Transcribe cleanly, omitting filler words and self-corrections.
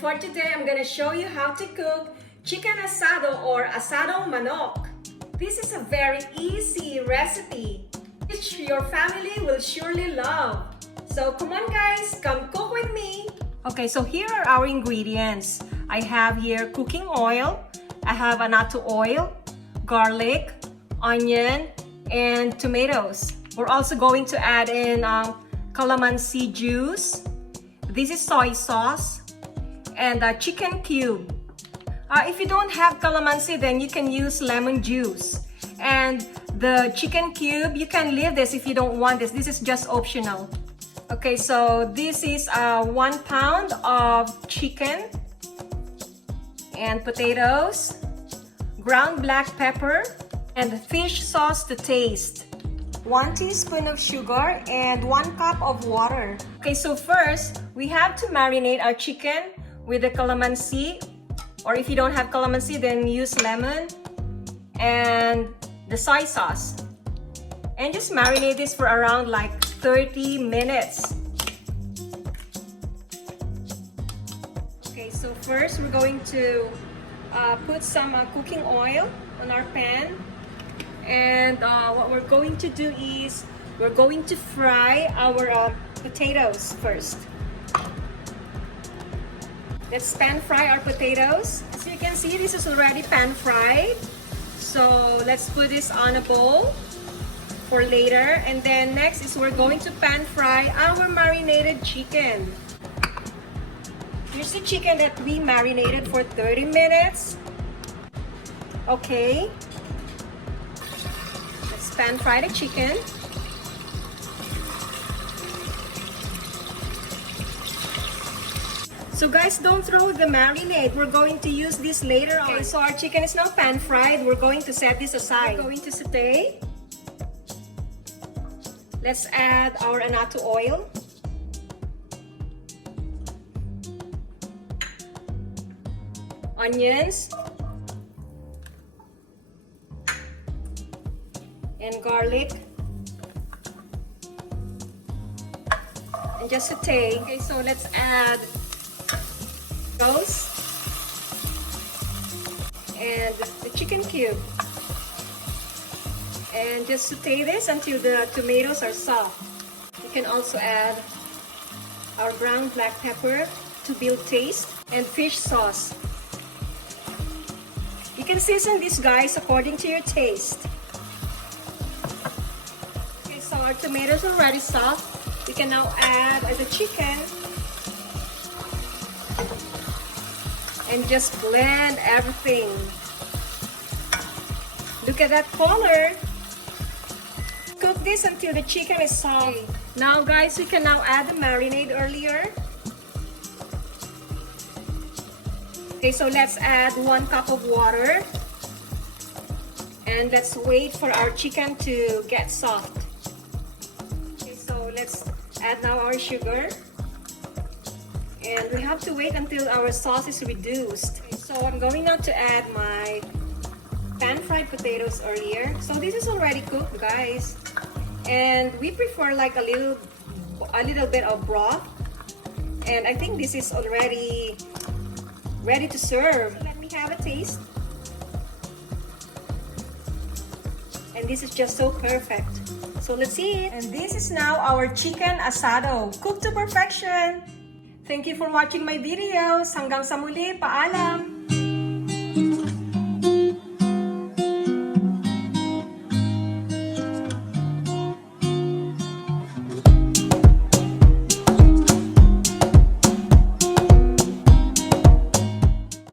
for today, I'm gonna show you how to cook chicken asado or asadong manok. This is a very easy recipe which your family will surely love. So come on guys, come cook with me. Okay, so here are our ingredients. I have here cooking oil, I have annato oil, garlic, onion, and tomatoes. We're also going to add in calamansi juice. This is soy sauce and a chicken cube. If you don't have calamansi, then you can use lemon juice. And the chicken cube, you can leave this if you don't want this. This is just optional. Okay, so this is 1 pound of chicken and potatoes, ground black pepper, and fish sauce to taste. 1 teaspoon of sugar and 1 cup of water. Okay, so first, we have to marinate our chicken with the calamansi, or if you don't have calamansi, then use lemon and the soy sauce. And just marinate this for around like 30 minutes. Okay, so first we're going to put some cooking oil on our pan. And what we're going to do is we're going to fry our potatoes first. Let's pan fry our potatoes. As you can see, this is already pan fried. So let's put this on a bowl for later. And then next is we're going to pan fry our marinated chicken. Here's the chicken that we marinated for 30 minutes. Okay. Let's pan fry the chicken. So guys, don't throw the marinade. We're going to use this later on. Okay, so our chicken is now pan fried. We're going to set this aside. We're going to saute. Let's add our annato oil. Onions. And garlic. And just saute. Okay, so let's add and the chicken cube, and just saute this until the tomatoes are soft. You can also add our ground black pepper to build taste and fish sauce. You can season these guys according to your taste. Okay, so our tomatoes are already soft. We can now add the chicken and just blend everything. Look at that color. Cook this until the chicken is soft. Now guys, we can now add the marinade earlier. Okay, so let's add 1 cup of water. And let's wait for our chicken to get soft. Okay, so let's add now our sugar. And we have to wait until our sauce is reduced. Okay, so I'm going now to add my pan-fried potatoes earlier. So this is already cooked, guys. And we prefer like a little bit of broth. And I think this is already ready to serve. Let me have a taste. And this is just so perfect. So let's see it. And this is now our chicken asado, cooked to perfection. Thank you for watching my videos. Hanggang sa muli, paalam!